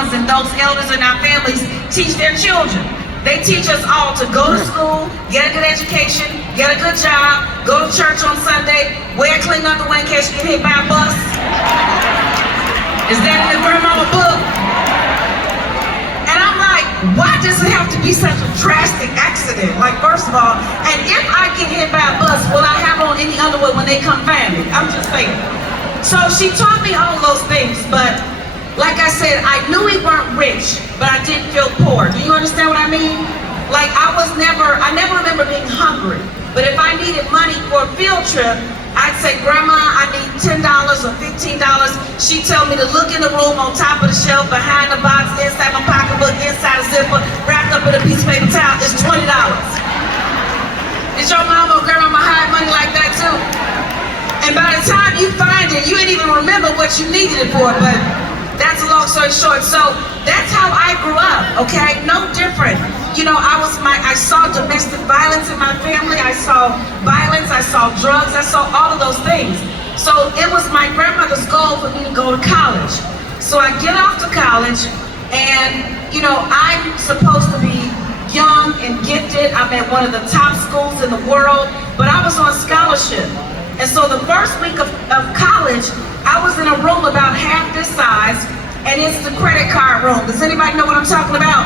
mamas and those elders in our families teach their children. They teach us all to go to school, get a good education, get a good job, go to church on Sunday, wear clean underwear in case you get hit by a bus. Is that in the grandmama book? And I'm like, why does it have to be such a drastic accident? Like, first of all, and if I get hit by a bus, will I have on any underwear when they come find me? I'm just saying. So she taught me all those things, but like I said, I knew we weren't rich, but I didn't feel poor. Do you understand what I mean? Like, I never remember being hungry. But if I needed money for a field trip, I'd say, Grandma, I need $10 or $15. She'd tell me to look in the room on top of the shelf, behind the box, inside my pocketbook, inside a zipper, wrapped up in a piece of paper towel. It's $20. Did your mama or grandma hide money like that too? And by the time you find it, you ain't even remember what you needed it for, but that's a long story short. So that's how I grew up, okay? No different. You know, I saw domestic violence in my family. I saw violence, I saw drugs, I saw all of those things. So it was my grandmother's goal for me to go to college. So I get off to college and, you know, I'm supposed to be young and gifted. I'm at one of the top schools in the world, but I was on scholarship. And so the first week of college, I was in a room about half this size, and it's the credit card room. Does anybody know what I'm talking about?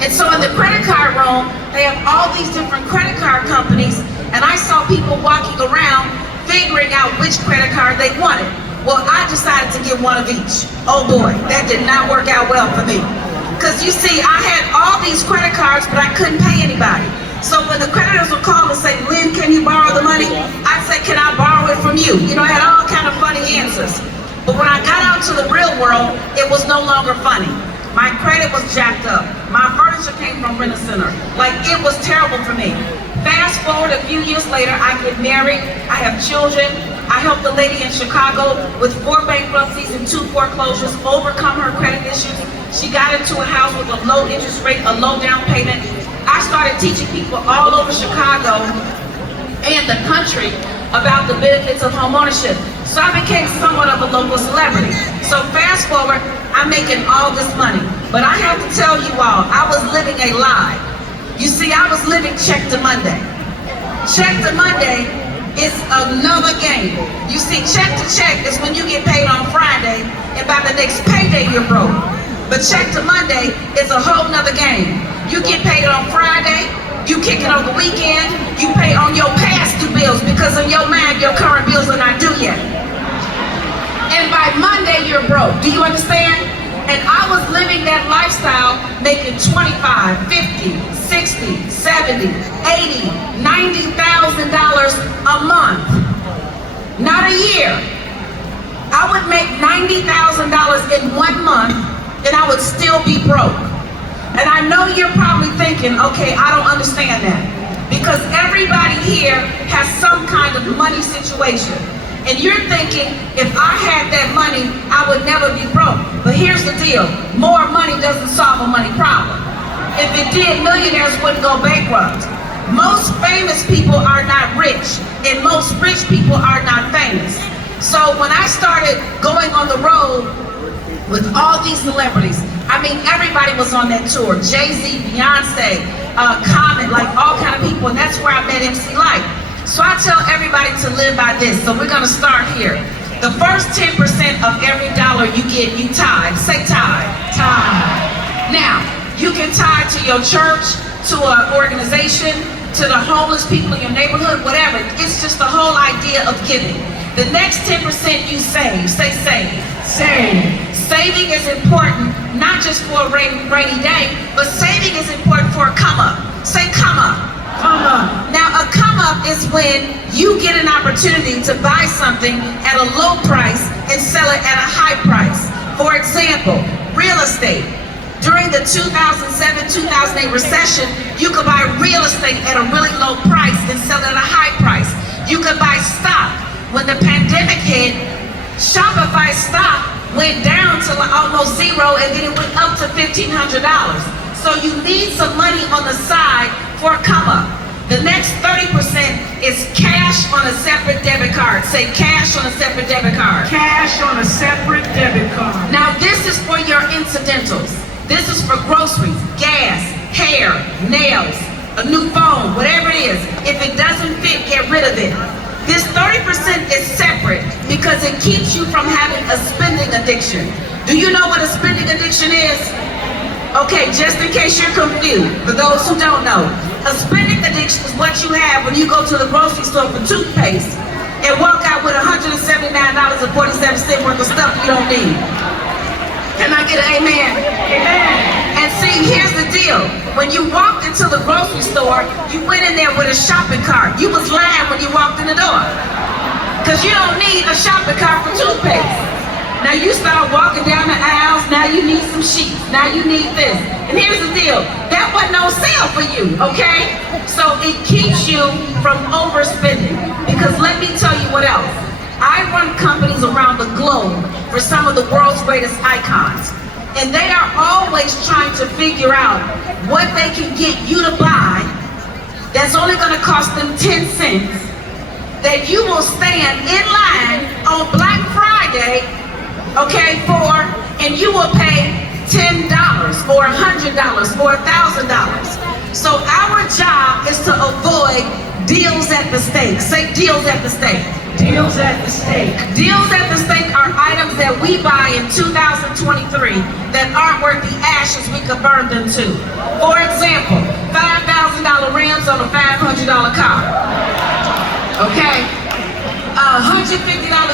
And so in the credit card room, they have all these different credit card companies, and I saw people walking around figuring out which credit card they wanted. Well, I decided to get one of each. Oh boy, that did not work out well for me. Because you see, I had all these credit cards, but I couldn't pay anybody. So when the creditors would call and say, Lynn, can you borrow the money? I'd say, can I borrow it from you? You know, I had all kind of funny answers. But when I got out to the real world, it was no longer funny. My credit was jacked up. My furniture came from Rent-A-Center. Like, it was terrible for me. Fast forward a few years later, I get married, I have children. I helped a lady in Chicago with 4 bankruptcies and 2 foreclosures overcome her credit issues. She got into a house with a low interest rate, a low down payment. I started teaching people all over Chicago and the country about the benefits of home ownership. So I became somewhat of a local celebrity. So fast forward, I'm making all this money. But I have to tell you all, I was living a lie. You see, I was living check to Monday. Check to Monday is another game. You see, check to check is when you get paid on Friday, and by the next payday you're broke. But check to Monday is a whole nother game. You get paid on Friday, you kick it on the weekend, you pay on your past due bills because in your mind your current bills are not due yet. And by Monday you're broke. Do you understand? And I was living that lifestyle making $25, $50, $60, $70, $80, $90,000 a month. Not a year. I would make $90,000 in 1 month and I would still be broke. And I know you're probably thinking, okay, I don't understand that. Because everybody here has some kind of money situation. And you're thinking, if I had that money, I would never be broke. But here's the deal, more money doesn't solve a money problem. If it did, millionaires wouldn't go bankrupt. Most famous people are not rich, and most rich people are not famous. So when I started going on the road with all these celebrities, I mean, everybody was on that tour. Jay-Z, Beyonce, Common, like all kind of people, and that's where I met MC Lyte. So I tell everybody to live by this, so we're gonna start here. The first 10% of every dollar you get, you tithe. Say tithe. Tithe. Now, you can tithe to your church, to an organization, to the homeless people in your neighborhood, whatever. It's just the whole idea of giving. The next 10% you save. Say save. Save. Saving is important, not just for a rainy day, but saving is important for a come up. Say come up. Come up. Now a come up is when you get an opportunity to buy something at a low price and sell it at a high price. For example, real estate. During the 2007-2008 recession, you could buy real estate at a really low price and sell it at a high price. You could buy stock. When the pandemic hit, Shopify stock went down to almost zero, and then it went up to $1,500. So you need some money on the side for a come up. The next 30% is cash on a separate debit card. Say cash on a separate debit card. Cash on a separate debit card. Now this is for your incidentals. This is for groceries, gas, hair, nails, a new phone, whatever it is. If it doesn't fit, get rid of it. This 30% is separate because it keeps you from having a spending addiction. Do you know what a spending addiction is? Okay, just in case you're confused, for those who don't know, a spending addiction is what you have when you go to the grocery store for toothpaste and walk out with $179.47 worth of stuff you don't need. Can I get an amen? Amen. And see, here's the deal. When you walked into the grocery store, you went in there with a shopping cart. You was lying when you walked in the door. Because you don't need a shopping cart for toothpaste. Now you start walking down the aisles, now you need some sheets, now you need this. And here's the deal, that wasn't on sale for you, okay? So it keeps you from overspending. Because let me tell you what else. I run companies around the globe for some of the world's greatest icons. And they are always trying to figure out what they can get you to buy that's only gonna cost them 10 cents, that you will stand in line on Black Friday, okay, and you will pay $10 or $100 or $1,000. So our job is to avoid deals at the stake. Say deals at the stake. Deals at the stake. Deals at the stake are items that we buy in 2023 that aren't worth the ashes we could burn them to. For example, $5,000 rims on a $500 car. Okay? $150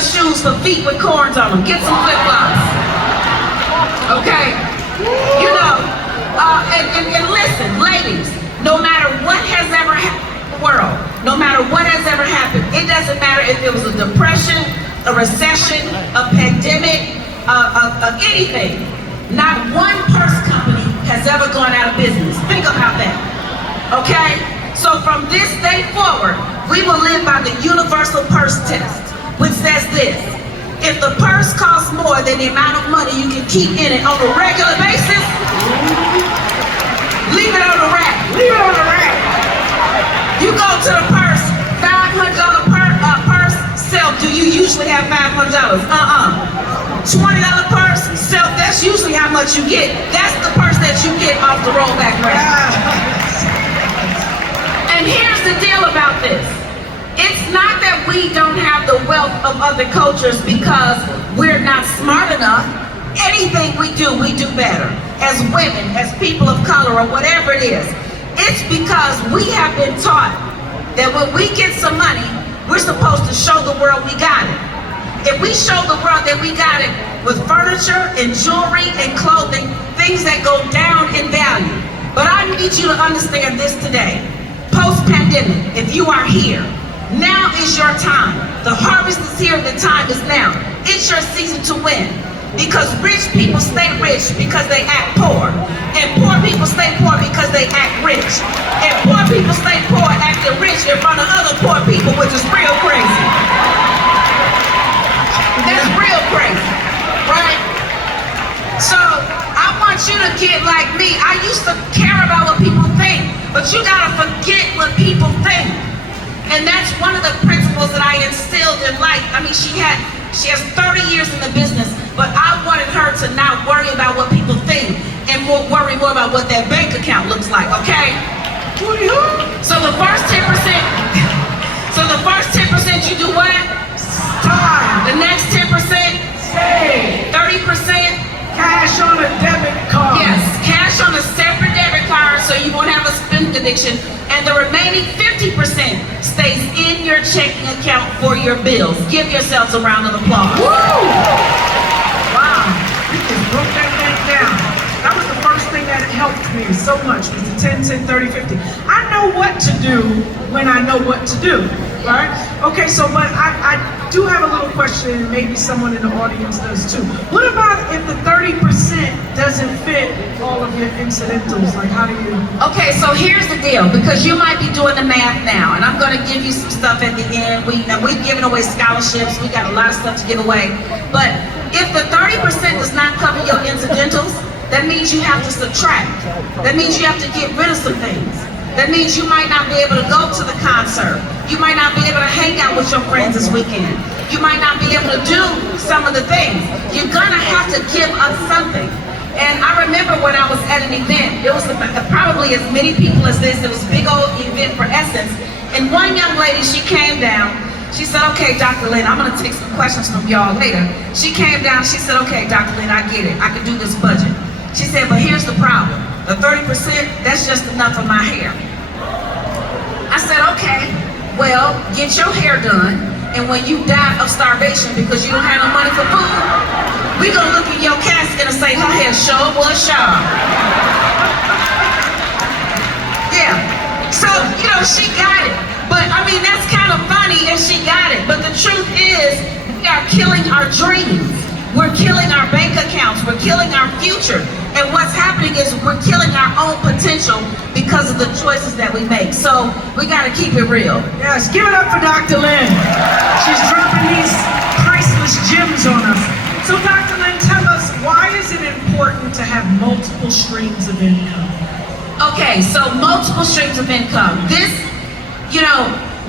shoes for feet with corns on them. Get some flip-flops. Okay? You know, and listen, ladies, no matter what has ever happened in the world, no matter what has ever happened, it doesn't matter if it was a depression, a recession, a pandemic, anything. Not one purse company has ever gone out of business. Think about that. Okay? So from this day forward, we will live by the universal purse test, which says this: if the purse costs more than the amount of money you can keep in it on a regular basis, leave it on the rack. Leave it on the rack. You go to the purse, $500 purse, sell. Do you usually have $500? $20 purse, sell. That's usually how much you get. That's the purse that you get off the rollback rack. And here's the deal about this. It's not that we don't have the wealth of other cultures because we're not smart enough. Anything we do better. As women, as people of color, or whatever it is. It's because we have been taught that when we get some money, we're supposed to show the world we got it. If we show the world that we got it with furniture and jewelry and clothing, things that go down in value. But I need you to understand this today. Post-pandemic, if you are here, now is your time. The harvest is here, the time is now. It's your season to win. Because rich people stay rich because they act poor. And poor people stay poor because they act rich. And poor people stay poor acting rich in front of other poor people, which is real crazy. That's real crazy, right? So I want you to get like me. I used to care about what people think, but you gotta forget what people think. And that's one of the principles that I instilled in life. I mean, she has 30 years in the business, but I wanted her to not worry about what people think and worry more about what their bank account looks like, okay? So the first 10%, you do what? Time. The next 10%, Save. 30%, Cash on a debit card. yes, cash on a separate debit card so you won't have a spending addiction. And the remaining 50% stays in your checking account for your bills. Give yourselves a round of applause. Woo! Wow. You just broke that thing down. That was the first thing that helped me so much was the 10, 10, 30, 50. I know what to do when I know what to do, right? Okay, so but I do have a little question, and maybe someone in the audience does too. What about if the 30% doesn't fit all of your incidentals? Like, how do you? Okay, so here's the deal, because you might be doing the math now, and I'm going to give you some stuff at the end. We've given away scholarships. We got a lot of stuff to give away. But if the 30% does not cover your incidentals, that means you have to subtract. That means you have to get rid of some things. That means you might not be able to go to the concert. You might not be able to hang out with your friends this weekend. You might not be able to do some of the things. You're gonna have to give up something. And It was probably as many people as this. It was a big old event for Essence. And one young lady, she came down. She said, okay, Dr. Lynn, I'm gonna take some questions from y'all later. She came down, she said, okay, Dr. Lynn, I get it. I can do this budget. She said, but here's the problem. The 30%, that's just enough of my hair. I said, okay, well, get your hair done. And when you die of starvation because you don't have no money for food, we gonna look in your casket and say, her hair sure was sharp. Yeah, so, she got it. But, I mean, that's kind of funny and she got it. But the truth is, we are killing our dreams. We're killing our bank accounts. We're killing our future. And what's happening is we're killing our own potential because of the choices that we make. So we got to keep it real. Yes, give it up for Dr. Lynn. She's dropping these priceless gems on us. So Dr. Lynn, tell us, why is it important to have multiple streams of income? Okay, so multiple streams of income. This,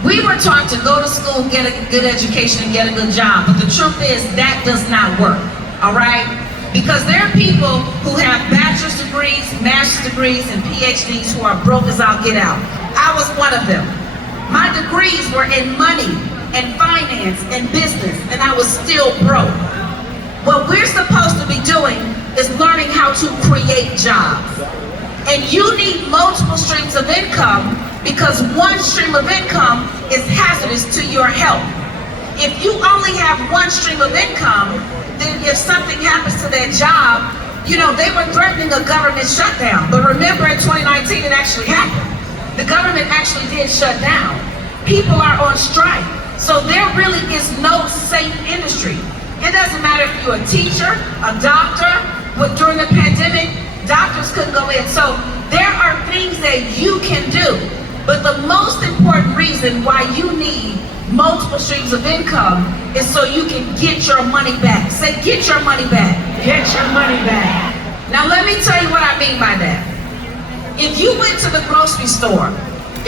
we were taught to go to school, get a good education, and get a good job. But the truth is that does not work, all right? Because there are people who have bachelor's degrees, master's degrees, and PhDs who are broke as I'll get out. I was one of them. My degrees were in money and finance and business, and I was still broke. What we're supposed to be doing is learning how to create jobs. And you need multiple streams of income because one stream of income is hazardous to your health. If you only have one stream of income, then if something happens to that job, they were threatening a government shutdown. But remember in 2019, it actually happened. The government actually did shut down. People are on strike. So there really is no safe industry. It doesn't matter if you're a teacher, a doctor, but during the pandemic, doctors couldn't go in. So there are things that you can do. But the most important reason why you need multiple streams of income is so you can get your money back. Say, get your money back. Get your money back. Now let me tell you what I mean by that. If you went to the grocery store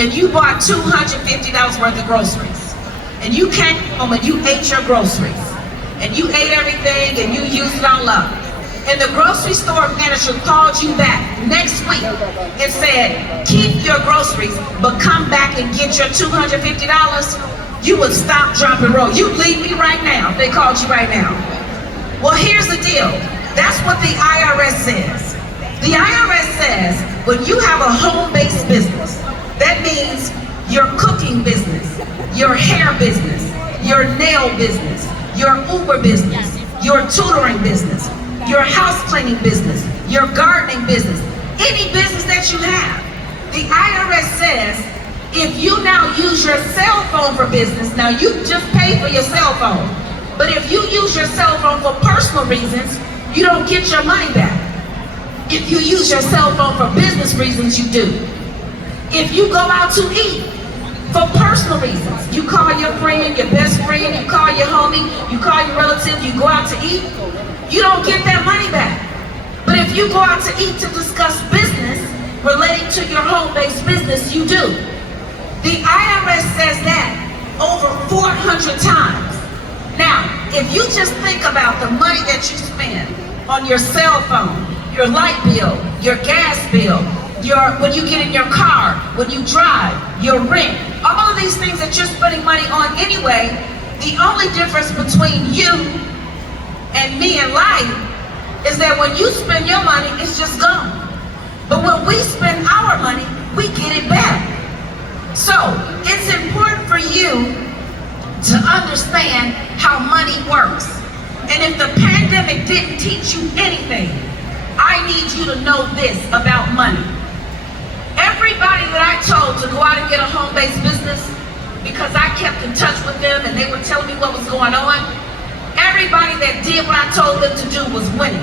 and you bought $250 worth of groceries, and you came home and you ate your groceries, and you ate everything and you used it all up, and the grocery store manager called you back next week and said, keep your groceries, but come back and get your $250, you would stop, drop, and roll. You'd leave me right now if they called you right now. Well, here's the deal. That's what the IRS says. The IRS says when you have a home-based business, that means your cooking business, your hair business, your nail business, your Uber business, your tutoring business, your house cleaning business, your gardening business, any business that you have. The IRS says if you now use your cell phone for business, now you just pay for your cell phone, but if you use your cell phone for personal reasons, you don't get your money back. If you use your cell phone for business reasons, you do. If you go out to eat for personal reasons, you call your friend, your best friend, you call your homie, you call your relative, you go out to eat, you don't get that money back. But if you go out to eat to discuss business relating to your home-based business, you do. The IRS says that over 400 times. Now, if you just think about the money that you spend on your cell phone, your light bill, your gas bill, when you get in your car, when you drive, your rent, all of these things that you're spending money on anyway, the only difference between you and me in life is that when you spend your money, it's just gone. But when we spend our money, we get it back. So it's important for you to understand how money works. And if the pandemic didn't teach you anything, I need you to know this about money. Everybody that I told to go out and get a home-based business, because I kept in touch with them and they were telling me what was going on, everybody that did what I told them to do was winning.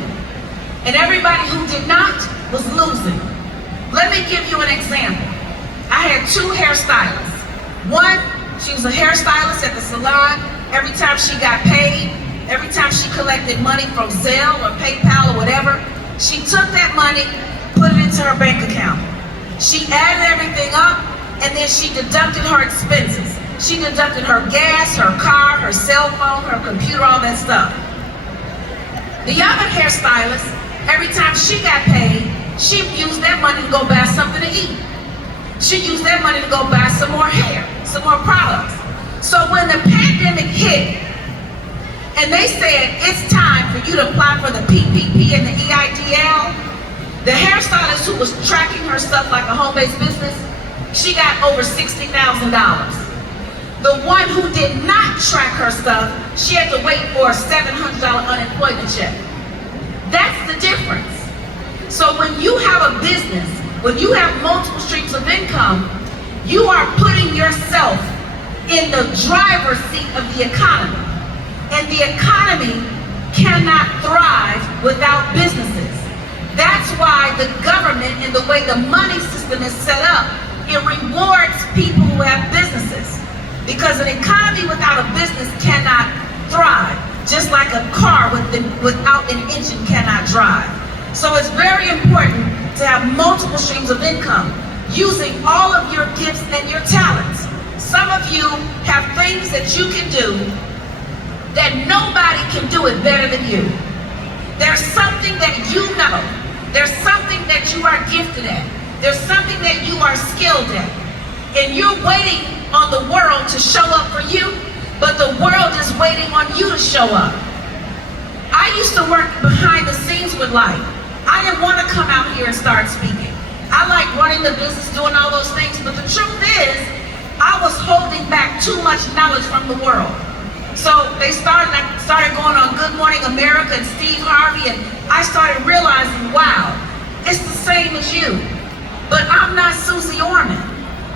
And everybody who did not was losing. Let me give you an example. I had two hairstylists. One, she was a hairstylist at the salon. Every time she got paid, every time she collected money from Zelle or PayPal or whatever, she took that money, put it into her bank account. She added everything up, and then she deducted her expenses. She deducted her gas, her car, her cell phone, her computer, all that stuff. The other hairstylist, every time she got paid, She used that money to go buy something to eat. She used that money to go buy some more hair, some more products. So when the pandemic hit, and they said, it's time for you to apply for the PPP and the EIDL, the hairstylist who was tracking her stuff like a home-based business, she got over $60,000. The one who did not track her stuff, she had to wait for a $700 unemployment check. That's the difference. So when you have a business, when you have multiple streams of income, you are putting yourself in the driver's seat of the economy. And the economy cannot thrive without businesses. That's why the government and the way the money system is set up, it rewards people who have businesses. Because an economy without a business cannot thrive, just like a car without an engine cannot drive. So it's very important to have multiple streams of income, using all of your gifts and your talents. Some of you have things that you can do that nobody can do it better than you. There's something that you know. There's something that you are gifted at. There's something that you are skilled at. And you're waiting on the world to show up for you, but the world is waiting on you to show up. I used to work behind the scenes with life. I didn't want to come out here and start speaking. I like running the business, doing all those things, but the truth is, I was holding back too much knowledge from the world. So I started going on Good Morning America and Steve Harvey, and I started realizing, wow, it's the same as you, but I'm not Susie Orman.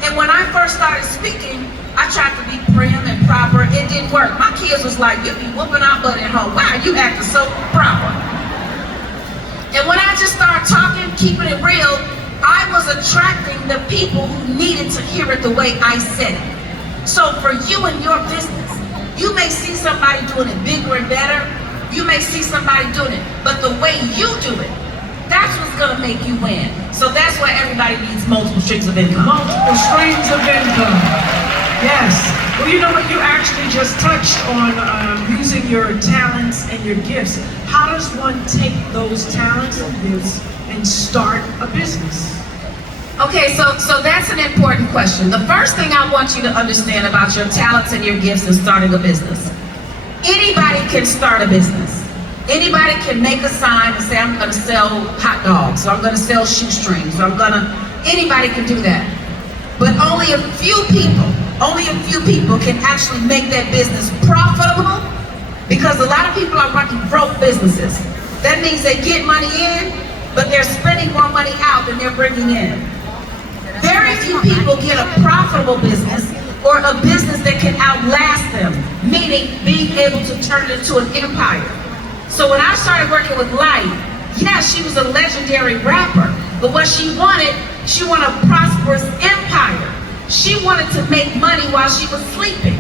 And when I first started speaking, I tried to be prim and proper. It didn't work. My kids was like, you be whooping our butt at home. Wow, you acting so proper. And when I just started talking, keeping it real, I was attracting the people who needed to hear it the way I said it. So for you and your business, you may see somebody doing it bigger and better. You may see somebody doing it, but the way you do it, that's what's gonna make you win. So that's why everybody needs multiple streams of income. Multiple streams of income. Yes. Well, you know what? You actually just touched on using your talents and your gifts. How does one take those talents and gifts and start a business? Okay, so that's an important question. The first thing I want you to understand about your talents and your gifts in starting a business. Anybody can start a business. Anybody can make a sign and say, I'm gonna sell hot dogs, or I'm gonna sell shoestrings, or anybody can do that. But only a few people can actually make that business profitable, because a lot of people are running broke businesses. That means they get money in, but they're spending more money out than they're bringing in. Very few people get a profitable business or a business that can outlast them, meaning being able to turn it into an empire. So when I started working with Light, yeah, she was a legendary rapper, but what she wanted a prosperous empire. She wanted to make money while she was sleeping.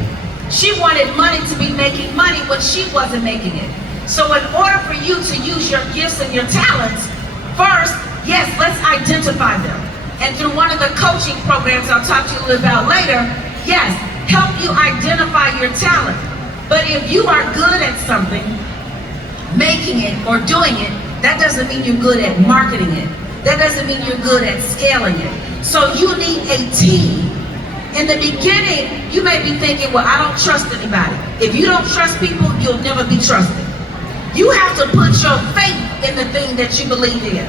She wanted money to be making money when she wasn't making it. So in order for you to use your gifts and your talents, first, yes, let's identify them. And through one of the coaching programs I'll talk to you a little about later, yes, help you identify your talent. But if you are good at something, making it or doing it, that doesn't mean you're good at marketing it. That doesn't mean you're good at scaling it. So you need a team. In the beginning, you may be thinking, well, I don't trust anybody. If you don't trust people, you'll never be trusted. You have to put your faith in the thing that you believe in.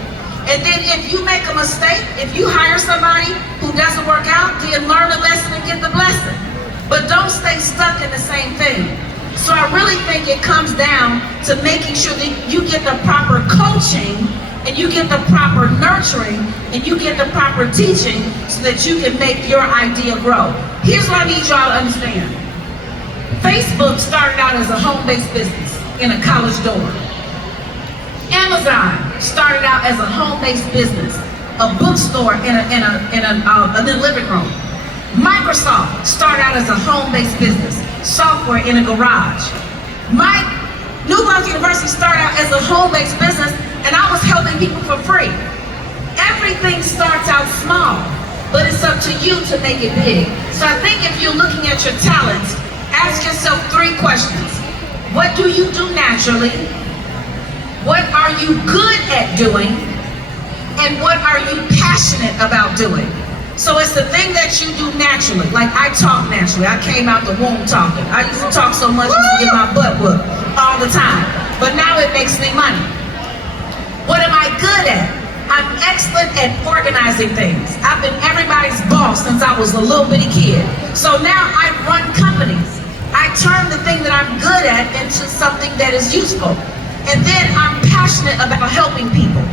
And then if you make a mistake, if you hire somebody who doesn't work out, then learn a lesson and get the blessing. But don't stay stuck in the same thing. So I really think it comes down to making sure that you get the proper coaching, and you get the proper nurturing, and you get the proper teaching so that you can make your idea grow. Here's what I need y'all to understand. Facebook started out as a home-based business in a college dorm. Amazon started out as a home-based business, a bookstore in a living room. Microsoft started out as a home-based business, software in a garage. New Wealth University started out as a home-based business, and I was helping people for free. Everything starts out small, but it's up to you to make it big. So I think if you're looking at your talents, ask yourself 3 questions. What do you do naturally? What are you good at doing? and what are you passionate about doing? So it's the thing that you do naturally. Like I talk naturally. I came out the womb talking. I used to talk so much, I used to get my butt whooped all the time. But now it makes me money. What am I good at? I'm excellent at organizing things. I've been everybody's boss since I was a little bitty kid. So now I run companies. I turn the thing that I'm good at into something that is useful. And then I'm passionate about helping people.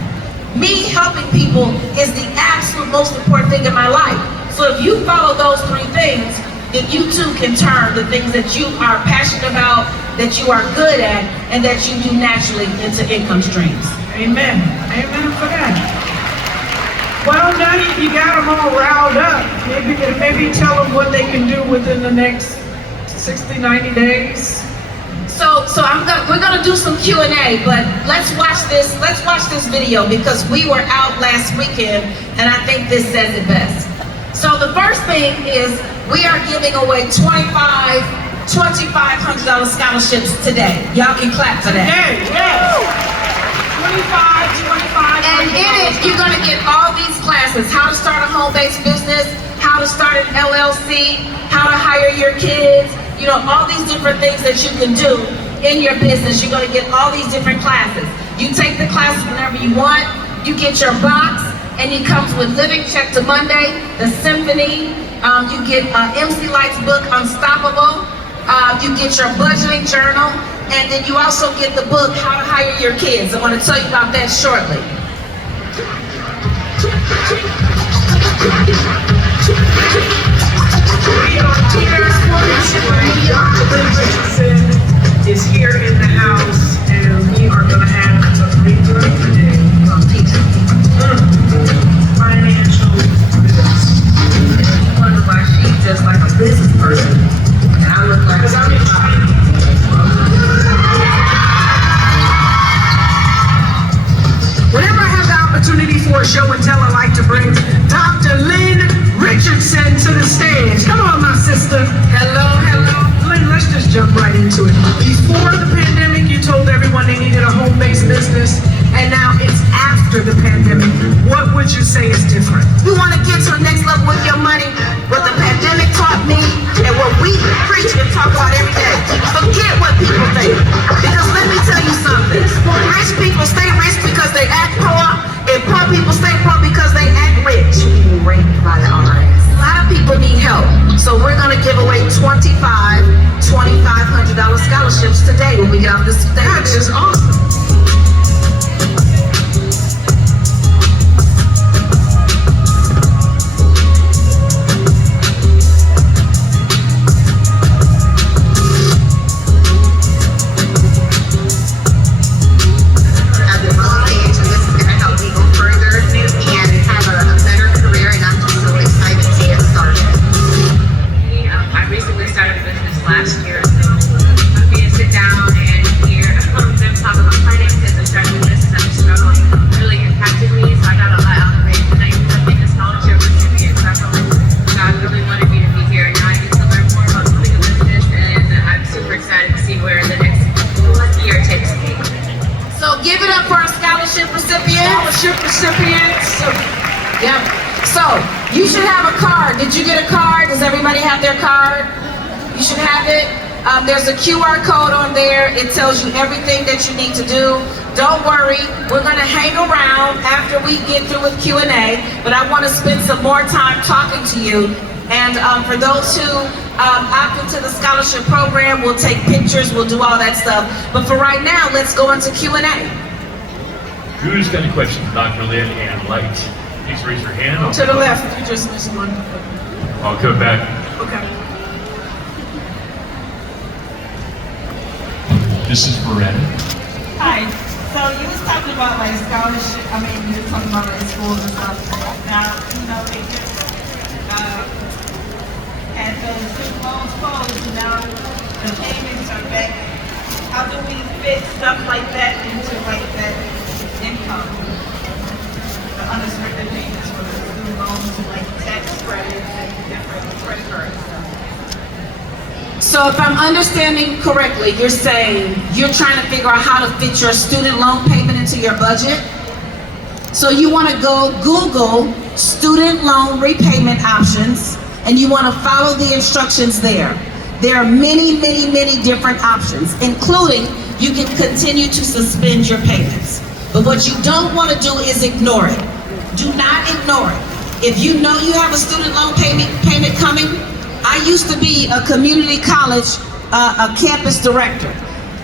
Me helping people is the absolute most important thing in my life. So if you follow those three things, then you too can turn the things that you are passionate about, that you are good at, and that you do naturally into income streams. Amen. Amen for that. Well, now you got them all riled up. Maybe tell them what they can do within the next 60, 90 days. So we're gonna do some Q&A, but let's watch this video because we were out last weekend and I think this says it best. So the first thing is we are giving away $2,500 scholarships today. Y'all can clap for that. Hey, yes. 25. And in it, you're gonna get all these classes: how to start a home-based business, how to start an LLC, how to hire your kids, you know, all these different things that you can do in your business. You're gonna get all these different classes. You take the classes whenever you want, you get your box, and it comes with Living Check to Monday, the Symphony, you get MC Light's book, Unstoppable, you get your budgeting journal, and then you also get the book, How to Hire Your Kids. I wanna tell you about that shortly. We are here. Dr. Lynn Richardson is here in the house, and we are going to have a great time today. Financial literacy. You wonder why she's just like a business person, and I look like Whenever I have the opportunity for a show and tell, I like to bring Dr. Lynn Richardson to the stage. Come on, my sister. Hello. Lynn, let's just jump right into it. Before the pandemic, you told everyone they needed a home-based business, and now it's after the pandemic. What would you say is different? We want to get to the next level with your money. What the pandemic taught me and what we preach and talk about every day. Forget what people think. Because let me tell you something. Rich people stay rich because they act poor, and poor people stay poor because they act rich. Raped by the RS. A lot of people need help. So we're going to give away $2,500 scholarships today when we get off this stage. That is awesome. Last year, so for me to sit down and hear them talk about finances and starting a business and the struggle really impacted me. So I got a lot out of it. And I ended up being a scholarship recipient. So I felt like God really wanted me to be here, and now I get to learn more about building a business. And I'm super excited to see where the next year takes me. So give it up for our scholarship recipients. Yep. So you should have a card. Did you get a card? Does everybody have their card? You should have it. There's a QR code on there. It tells you everything that you need to do. Don't worry, we're gonna hang around after we get through with Q&A, but I wanna spend some more time talking to you. And for those who opt into the scholarship program, we'll take pictures, we'll do all that stuff. But for right now, let's go into Q&A. Who's got any questions for Dr. Lynn and Light? Please raise your hand. To the left, you just missed one. I'll come back. Okay. This is Beretta. Hi. So you was talking about like scholarship. I mean, you were talking about like schools and stuff. Now, you know, they just had those student loans closed, and now the payments are back. How do we fit stuff like that into like that income? The unrestricted payments for the student loans, like tax credits and different credit cards and stuff. So if I'm understanding correctly, you're saying you're trying to figure out how to fit your student loan payment into your budget? So you want to go Google student loan repayment options, and you want to follow the instructions there. There are many, many, many different options, including you can continue to suspend your payments. But what you don't want to do is ignore it. Do not ignore it. If you know you have a student loan payment coming, I used to be a community college a campus director.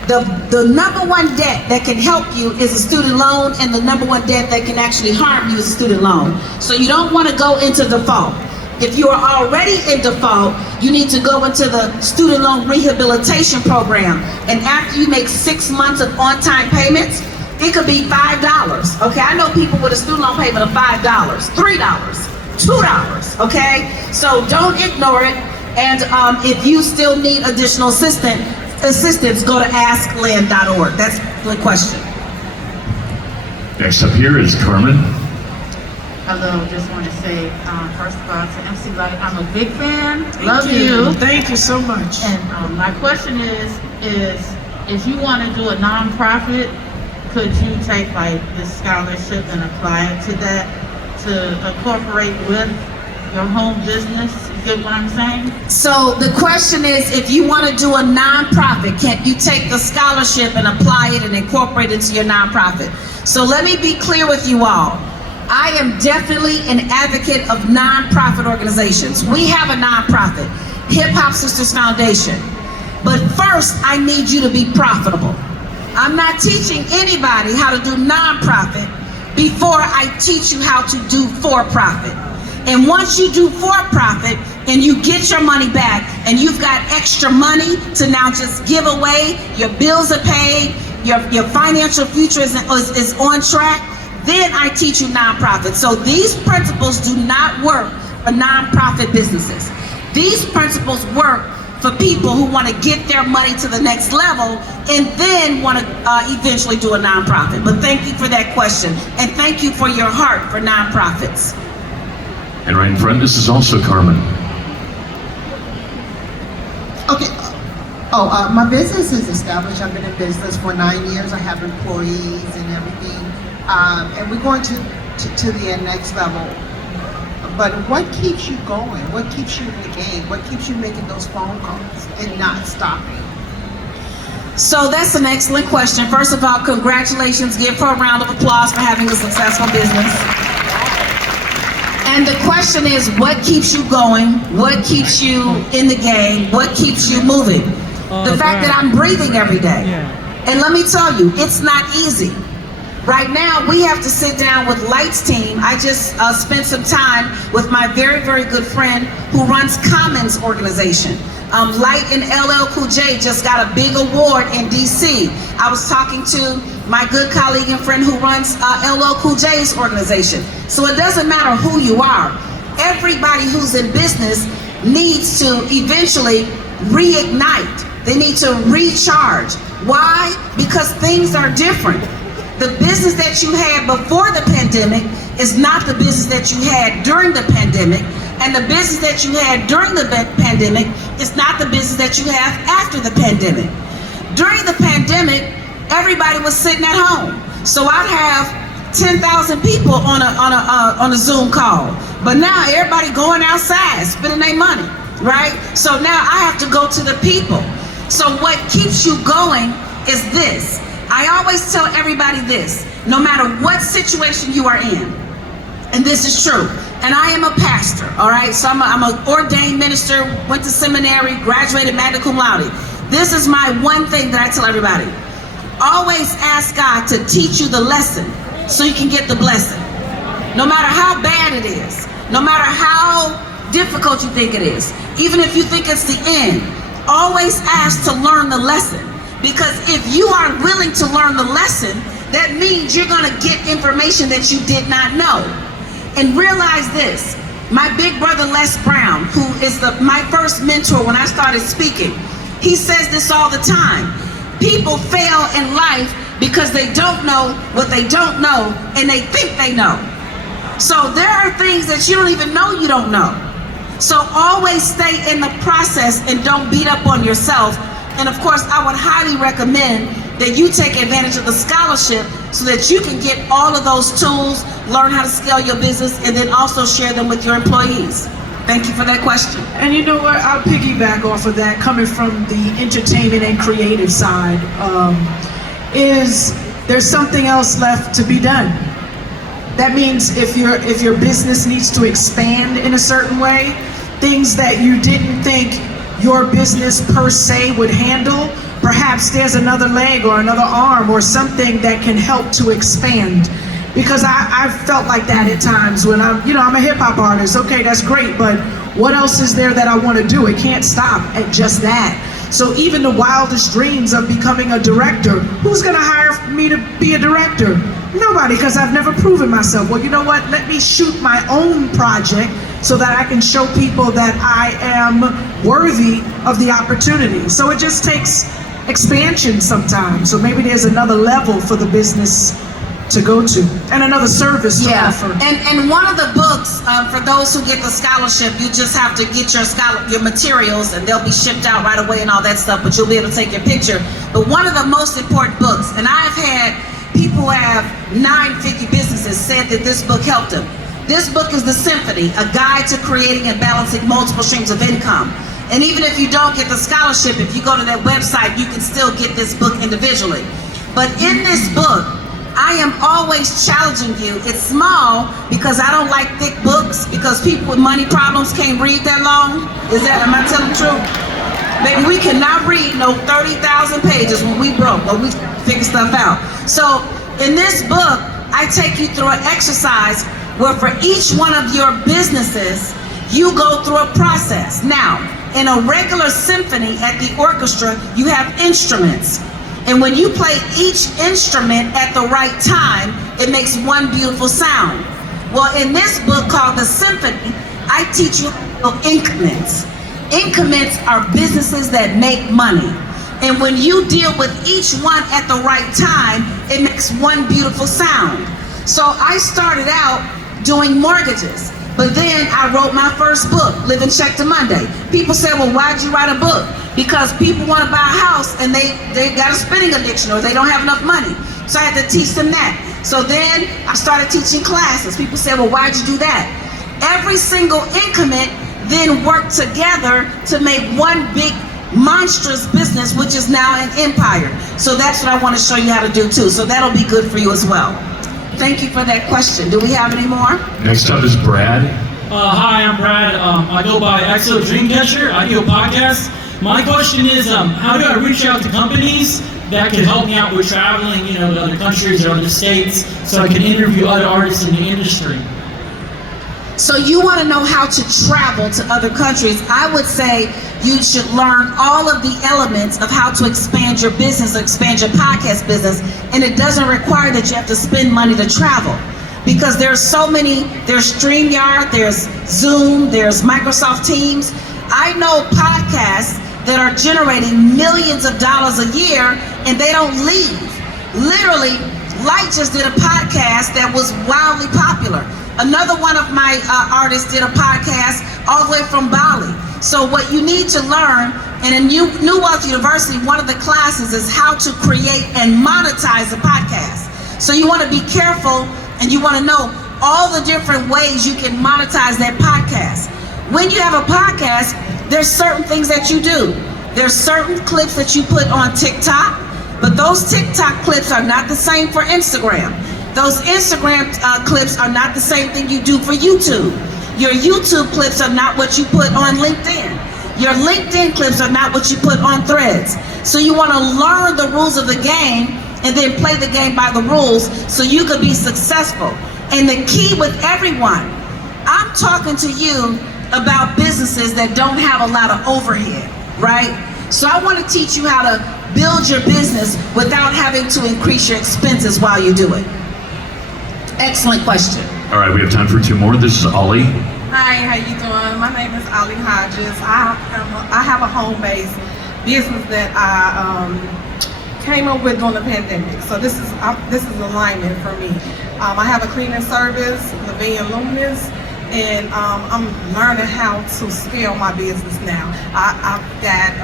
The number one debt that can help you is a student loan, and the number one debt that can actually harm you is a student loan. So you don't want to go into default. If you are already in default, you need to go into the student loan rehabilitation program. And after you make 6 months of on-time payments, it could be $5. Okay, I know people with a student loan payment of $5, $3, $2. Okay, so don't ignore it. And if you still need additional assistance, go to asklynn.org. That's the question. Next up here is Carmen. Hello, just want to say, first of all, to MC Light, I'm a big fan. Love you. Thank you so much. And my question is if you want to do a nonprofit, could you take like this scholarship and apply it to that to incorporate with your home business? You get what I'm saying? So the question is, if you want to do a nonprofit, can you take the scholarship and apply it and incorporate it into your nonprofit? So let me be clear with you all. I am definitely an advocate of nonprofit organizations. We have a nonprofit, Hip Hop Sisters Foundation. But first, I need you to be profitable. I'm not teaching anybody how to do nonprofit before I teach you how to do for-profit. And once you do for-profit and you get your money back and you've got extra money to now just give away, your bills are paid, your financial future is on track, then I teach you nonprofit. So these principles do not work for nonprofit businesses. These principles work for people who want to get their money to the next level and then want to eventually do a nonprofit. But thank you for that question, and thank you for your heart for nonprofits. And right in front, this is also Carmen. Okay. My business is established. I've been in business for 9 years. I have employees and everything. And we're going to the next level. But what keeps you going? What keeps you in the game? What keeps you making those phone calls and not stopping? So that's an excellent question. First of all, congratulations. Give her a round of applause for having a successful business. And the question is, what keeps you going? What keeps you in the game? What keeps you moving? The fact that I'm breathing every day. And let me tell you, it's not easy. Right now, we have to sit down with Light's team. I just spent some time with my very, very good friend who runs Commons organization. Light and LL Cool J just got a big award in DC. I was talking to my good colleague and friend who runs LL Cool J's organization. So it doesn't matter who you are. Everybody who's in business needs to eventually reignite. They need to recharge. Why? Because things are different. The business that you had before the pandemic is not the business that you had during the pandemic, and the business that you had during the pandemic is not the business that you have after the pandemic. During the pandemic, everybody was sitting at home, so I'd have 10,000 people on a Zoom call. But now everybody going outside, spending their money, right? So now I have to go to the people. So what keeps you going is this. I always tell everybody this, no matter what situation you are in, and this is true, and I am a pastor, all right? So I'm an ordained minister, went to seminary, graduated magna cum laude. This is my one thing that I tell everybody. Always ask God to teach you the lesson so you can get the blessing. No matter how bad it is, no matter how difficult you think it is, even if you think it's the end, always ask to learn the lesson. Because if you are willing to learn the lesson, that means you're gonna get information that you did not know. And realize this, my big brother Les Brown, who is my first mentor when I started speaking, he says this all the time. People fail in life because they don't know what they don't know and they think they know. So there are things that you don't even know you don't know. So always stay in the process and don't beat up on yourself. And of course, I would highly recommend that you take advantage of the scholarship so that you can get all of those tools, learn how to scale your business, and then also share them with your employees. Thank you for that question. And you know what? I'll piggyback off of that, coming from the entertainment and creative side. Is there's something else left to be done? That means if your business needs to expand in a certain way, things that you didn't think your business per se would handle, perhaps there's another leg or another arm or something that can help to expand. Because I've felt like that at times when I'm a hip hop artist. Okay, that's great, but what else is there that I want to do? It can't stop at just that. So even the wildest dreams of becoming a director, who's gonna hire me to be a director? Nobody, because I've never proven myself. Well, you know what? Let me shoot my own project so that I can show people that I am worthy of the opportunity. So it just takes expansion sometimes. So maybe there's another level for the business to go to and another service to offer. And one of the books, for those who get the scholarship, you just have to get your materials and they'll be shipped out right away and all that stuff, but you'll be able to take your picture. But one of the most important books, and I've had people who have 9-figure businesses said that this book helped them. This book is The Symphony, a guide to creating and balancing multiple streams of income. And even if you don't get the scholarship, if you go to their website, you can still get this book individually. But in this book, I am always challenging you. It's small because I don't like thick books, because people with money problems can't read that long. Am I telling the truth? Baby, we cannot read no 30,000 pages when we broke, or we figure stuff out. So in this book, I take you through an exercise where for each one of your businesses, you go through a process. Now, in a regular symphony at the orchestra, you have instruments. And when you play each instrument at the right time, it makes one beautiful sound. Well, in this book called The Symphony, I teach you increments. Increments are businesses that make money. And when you deal with each one at the right time, it makes one beautiful sound. So I started out doing mortgages, but then I wrote my first book, Living Check to Monday. People say, well, why'd you write a book? Because people want to buy a house and they got a spending addiction or they don't have enough money. So I had to teach them that. So then I started teaching classes. People say, well, why'd you do that? Every single increment then worked together to make one big monstrous business, which is now an empire. So that's what I want to show you how to do too. So that'll be good for you as well. Thank you for that question. Do we have any more? Next up is Brad. Hi, I'm Brad. I go by Exo Dreamcatcher. I do a podcast. My question is, how do I reach out to companies that can help me out with traveling, to other countries or other states, so I can interview other artists in the industry? So you want to know how to travel to other countries. I would say you should learn all of the elements of how to expand your business, or expand your podcast business. And it doesn't require that you have to spend money to travel. Because there's so many, there's StreamYard, there's Zoom, there's Microsoft Teams. I know podcasts that are generating millions of dollars a year and they don't leave. Literally, Light just did a podcast that was wildly popular. Another one of my artists did a podcast all the way from Bali. So what you need to learn, and in New Wealth University, one of the classes is how to create and monetize a podcast. So you want to be careful and you want to know all the different ways you can monetize that podcast. When you have a podcast, there's certain things that you do. There's certain clips that you put on TikTok, but those TikTok clips are not the same for Instagram. Those Instagram clips are not the same thing you do for YouTube. Your YouTube clips are not what you put on LinkedIn. Your LinkedIn clips are not what you put on Threads. So you want to learn the rules of the game and then play the game by the rules so you could be successful. And the key with everyone, I'm talking to you about businesses that don't have a lot of overhead, right? So I want to teach you how to build your business without having to increase your expenses while you do it. Excellent question. All right, we have time for two more. This is Ollie. Hi, how you doing? My name is Ollie Hodges. I have a home-based business that I came up with during the pandemic. So this is alignment for me. I have a cleaning service, Lavinia Luminous, and I'm learning how to scale my business now. I've got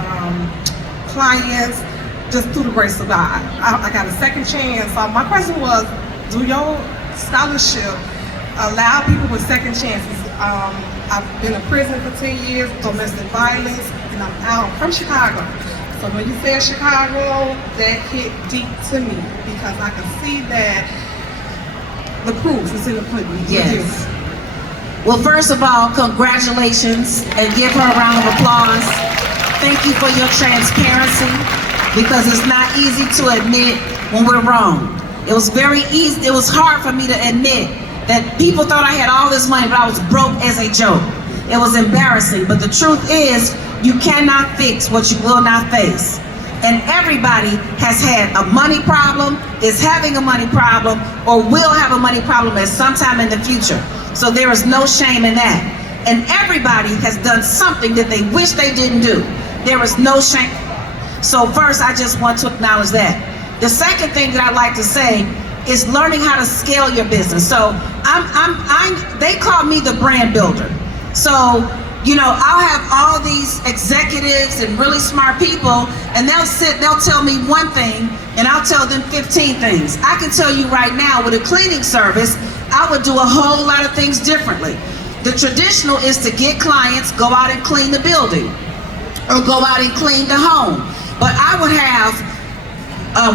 clients just through the grace of God. I got a second chance. So my question was, do your scholarship allow people with second chances? I've been in prison for 10 years, domestic violence, and I'm out from Chicago. So when you said Chicago, that hit deep to me because I can see that the proof is in the pudding. Yes. Well, first of all, congratulations and give her a round of applause. Thank you for your transparency because it's not easy to admit when we're wrong. It was very easy, it was hard for me to admit that people thought I had all this money, but I was broke as a joke. It was embarrassing, but the truth is, you cannot fix what you will not face. And everybody has had a money problem, is having a money problem, or will have a money problem at some time in the future. So there is no shame in that. And everybody has done something that they wish they didn't do. There is no shame. So first, I just want to acknowledge that. The second thing that I'd like to say is learning how to scale your business. So they call me the brand builder. So, you know, I'll have all these executives and really smart people, and they'll tell me one thing, and I'll tell them 15 things. I can tell you right now, with a cleaning service, I would do a whole lot of things differently. The traditional is to get clients, go out and clean the building, or go out and clean the home. But I would have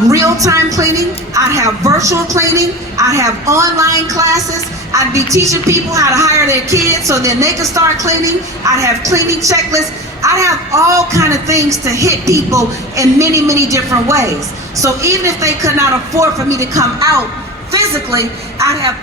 real-time cleaning, I'd have virtual cleaning, I'd have online classes, I'd be teaching people how to hire their kids so then they can start cleaning, I'd have cleaning checklists, I'd have all kind of things to hit people in many, many different ways. So even if they could not afford for me to come out physically, I'd have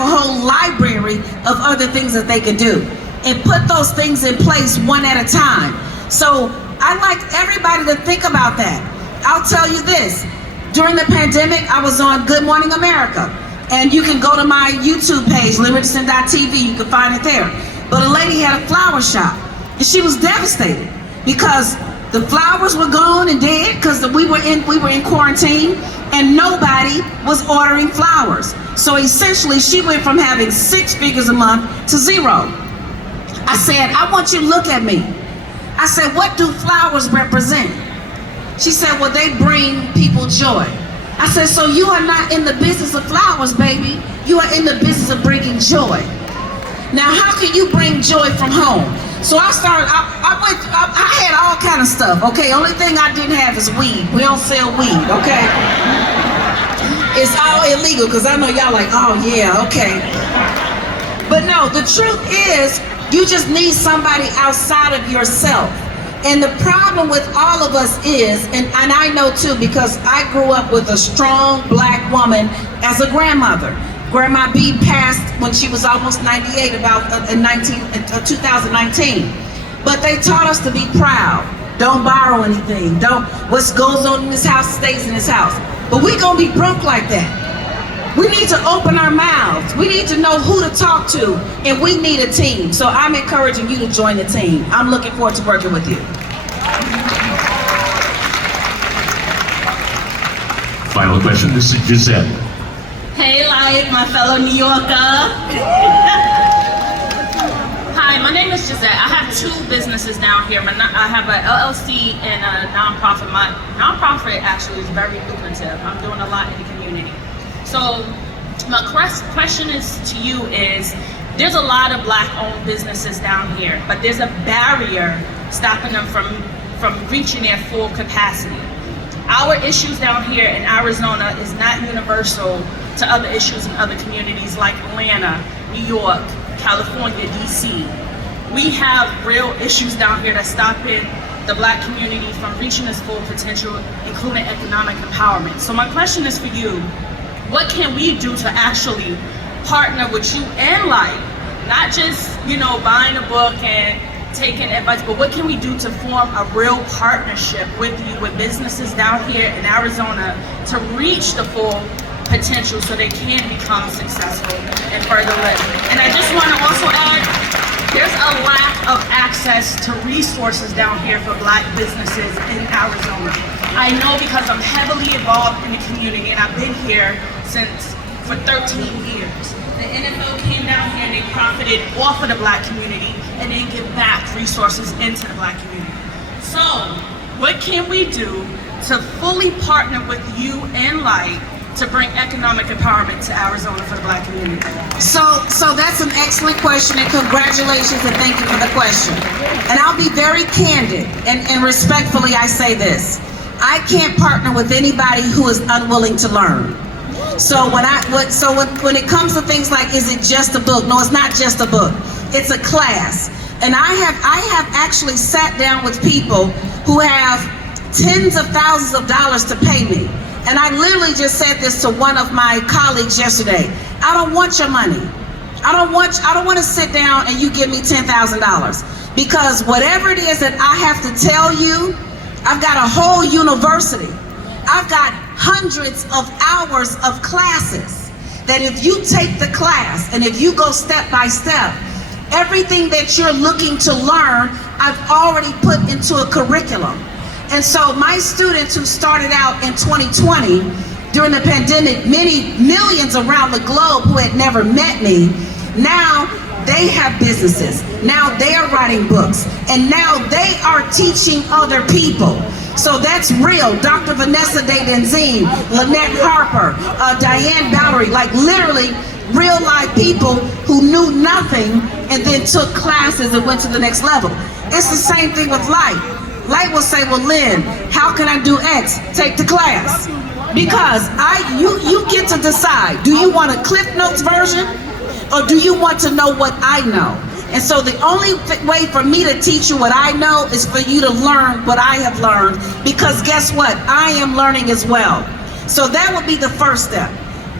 a whole library of other things that they could do and put those things in place one at a time. So I'd like everybody to think about that. I'll tell you this, during the pandemic, I was on Good Morning America, and you can go to my YouTube page, LibertySyn.tv, you can find it there. But a lady had a flower shop, and she was devastated because the flowers were gone and dead because we were in quarantine, and nobody was ordering flowers. So essentially, she went from having 6 figures a month to 0. I said, I want you to look at me. I said, what do flowers represent? She said, well, they bring people joy. I said, so you are not in the business of flowers, baby. You are in the business of bringing joy. Now, how can you bring joy from home? So I had all kind of stuff, okay? Only thing I didn't have is weed. We don't sell weed, okay? It's all illegal, because I know y'all like, oh yeah, okay. But no, the truth is, you just need somebody outside of yourself. And the problem with all of us is, and I know too, because I grew up with a strong black woman as a grandmother. Grandma B passed when she was almost 98, in 2019. But they taught us to be proud. Don't borrow anything. What goes on in this house stays in this house. But we're gonna be broke like that. We need to open our mouths. We need to know who to talk to, and we need a team. So I'm encouraging you to join the team. I'm looking forward to working with you. Final question, this is Giselle. Hey, Light, my fellow New Yorker. Hi, my name is Giselle. I have 2 businesses down here. I have an LLC and a nonprofit. My nonprofit actually is very lucrative. I'm doing a lot in the community. So my question is to you is, there's a lot of black-owned businesses down here, but there's a barrier stopping them from reaching their full capacity. Our issues down here in Arizona is not universal to other issues in other communities like Atlanta, New York, California, DC. We have real issues down here that's stopping the black community from reaching its full potential, including economic empowerment. So my question is for you, what can we do to actually partner with you and Light? Not just, buying a book and taking advice, but what can we do to form a real partnership with you, with businesses down here in Arizona to reach the full potential so they can become successful and further live? And I just want to also add, there's a lack of access to resources down here for black businesses in Arizona. I know because I'm heavily involved in the community and I've been here for 13 years. The NFL came down here and they profited off of the black community and then give back resources into the black community. So What can we do to fully partner with you and Light to bring economic empowerment to Arizona for the Black community? So that's an excellent question, and congratulations and thank you for the question. And I'll be very candid and respectfully I say this. I can't partner with anybody who is unwilling to learn. So when it comes to things like, is it just a book? No, it's not just a book. It's a class. And I have actually sat down with people who have tens of thousands of dollars to pay me. And I literally just said this to one of my colleagues yesterday. I don't want your money. I don't want to sit down and you give me $10,000, because whatever it is that I have to tell you, I've got a whole university. I've got hundreds of hours of classes that if you take the class and if you go step by step, everything that you're looking to learn, I've already put into a curriculum. And so my students who started out in 2020 during the pandemic, many millions around the globe who had never met me, now they have businesses. Now they are writing books. And now they are teaching other people. So that's real. Dr. Vanessa De Denzine, Lynette Harper, Diane Bowery, like literally real life people who knew nothing and then took classes and went to the next level. It's the same thing with Light. Light will say, well, Lynn, how can I do X? Take the class. Because you get to decide, do you want a Cliff Notes version or do you want to know what I know? And so the only way for me to teach you what I know is for you to learn what I have learned, because guess what? I am learning as well. So that would be the first step.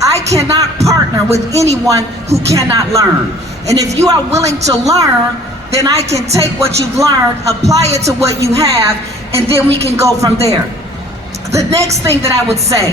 I cannot partner with anyone who cannot learn. And if you are willing to learn, then I can take what you've learned, apply it to what you have, and then we can go from there. The next thing that I would say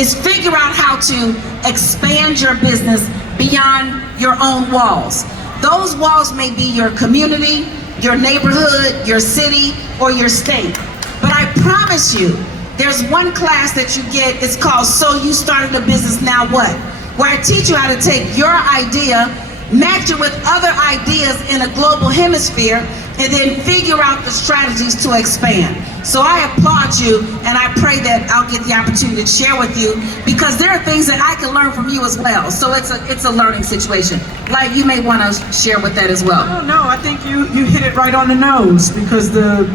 is figure out how to expand your business beyond your own walls. Those walls may be your community, your neighborhood, your city, or your state. But I promise you, there's one class that you get, it's called So You Started a Business, Now What? Where I teach you how to take your idea, match it with other ideas in a global hemisphere, and then figure out the strategies to expand. So I applaud you, and I pray that I'll get the opportunity to share with you, because there are things that I can learn from you as well. So it's a learning situation. Like, you may want to share with that as well. No, I think you hit it right on the nose, because the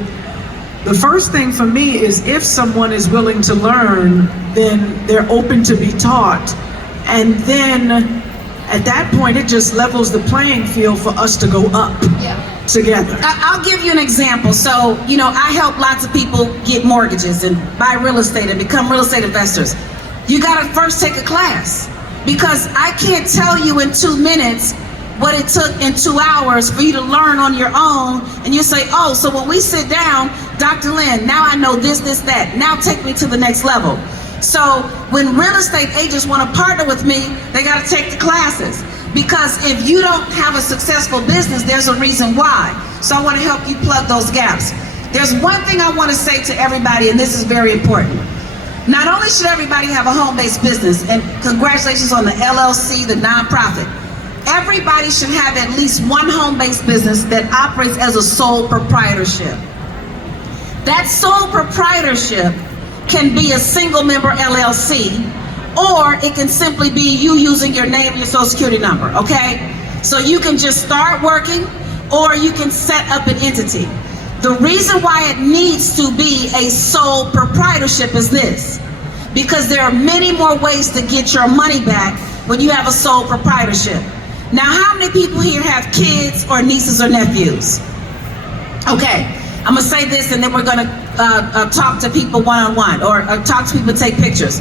first thing for me is if someone is willing to learn, then they're open to be taught. And then at that point, it just levels the playing field for us to go up together. I'll give you an example. So, I help lots of people get mortgages and buy real estate and become real estate investors. You gotta first take a class, because I can't tell you in 2 minutes what it took in 2 hours for you to learn on your own. And you say, oh, so when we sit down, Dr. Lynn, now I know this, that. Now take me to the next level. So when real estate agents want to partner with me, they got to take the classes. Because if you don't have a successful business, there's a reason why. So I want to help you plug those gaps. There's one thing I want to say to everybody, and this is very important. Not only should everybody have a home-based business, and congratulations on the LLC, the nonprofit, everybody should have at least one home-based business that operates as a sole proprietorship. That sole proprietorship can be a single member LLC, or it can simply be you using your name and your social security number, okay? So you can just start working, or you can set up an entity. The reason why it needs to be a sole proprietorship is this, because there are many more ways to get your money back when you have a sole proprietorship. Now, how many people here have kids or nieces or nephews? Okay, I'm gonna say this and then we're gonna talk to people one-on-one, or talk to people, take pictures.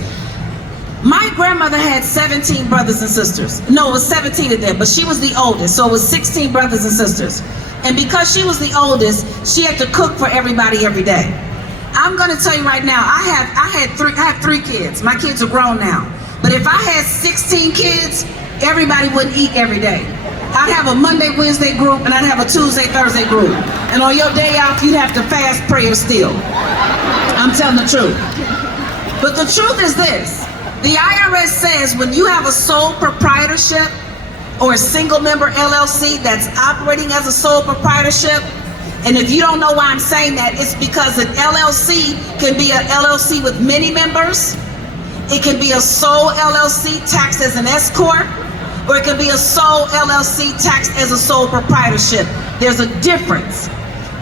My grandmother had 17 brothers and sisters. No, it was 17 of them, but she was the oldest, so it was 16 brothers and sisters. And because she was the oldest, she had to cook for everybody every day. I'm gonna tell you right now, I have three kids. My kids are grown now. But if I had 16 kids, everybody wouldn't eat every day. I'd have a Monday, Wednesday group, and I'd have a Tuesday, Thursday group. And on your day off, you'd have to fast, pray, or steal. I'm telling the truth. But the truth is this. The IRS says when you have a sole proprietorship or a single member LLC that's operating as a sole proprietorship, And if you don't know why I'm saying that, it's because an LLC can be an LLC with many members. It can be a sole LLC taxed as an S corp, or it can be a sole LLC taxed as a sole proprietorship. There's a difference.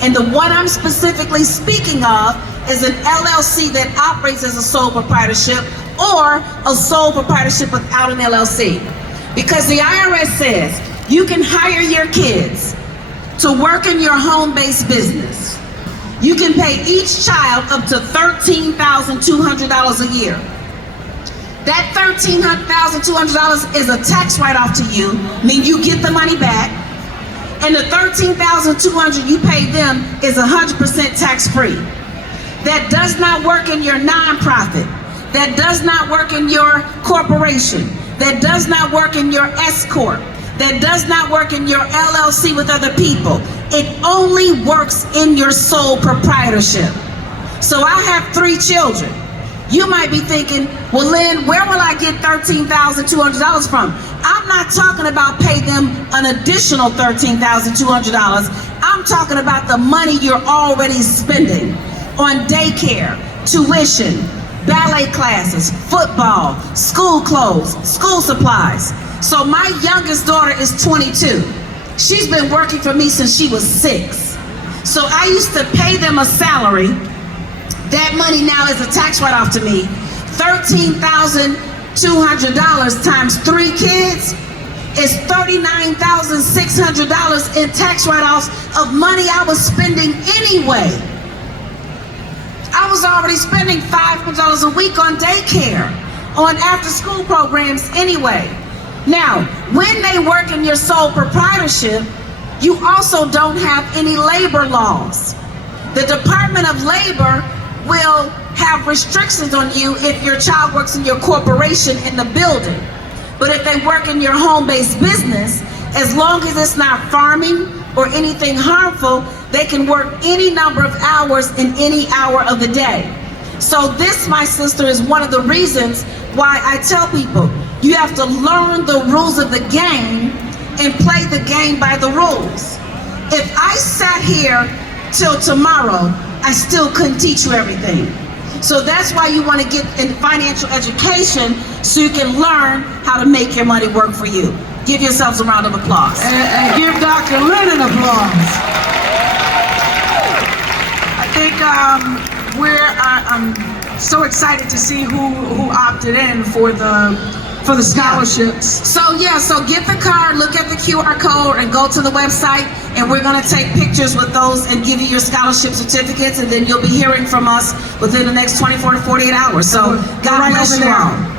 And the one I'm specifically speaking of is an LLC that operates as a sole proprietorship or a sole proprietorship without an LLC. Because the IRS says you can hire your kids to work in your home-based business. You can pay each child up to $13,200 a year. That $13,200 is a tax write-off to you, meaning you get the money back, and the $13,200 you pay them is 100% tax-free. That does not work in your nonprofit. That does not work in your corporation. That does not work in your S corp. That does not work in your LLC with other people. It only works in your sole proprietorship. So I have 3 children. You might be thinking, well, Lynn, where will I get $13,200 from? I'm not talking about pay them an additional $13,200. I'm talking about the money you're already spending on daycare, tuition, ballet classes, football, school clothes, school supplies. So my youngest daughter is 22. She's been working for me since she was 6. So I used to pay them a salary. That money now is a tax write-off to me. $13,200 times 3 kids is $39,600 in tax write-offs of money I was spending anyway. I was already spending $500 a week on daycare, on after-school programs anyway. Now, when they work in your sole proprietorship, you also don't have any labor laws. The Department of Labor will have restrictions on you if your child works in your corporation in the building. But if they work in your home-based business, as long as it's not farming or anything harmful, they can work any number of hours in any hour of the day. So this, my sister, is one of the reasons why I tell people, you have to learn the rules of the game and play the game by the rules. If I sat here till tomorrow, I still couldn't teach you everything. So that's why you want to get in financial education so you can learn how to make your money work for you. Give yourselves a round of applause. And give Dr. Lynn an applause. I think I'm so excited to see who opted in for the scholarships. So yeah, so get the card, look at the QR code, and go to the website, and we're gonna take pictures with those and give you your scholarship certificates, and then you'll be hearing from us within the next 24 to 48 hours. So God bless you all.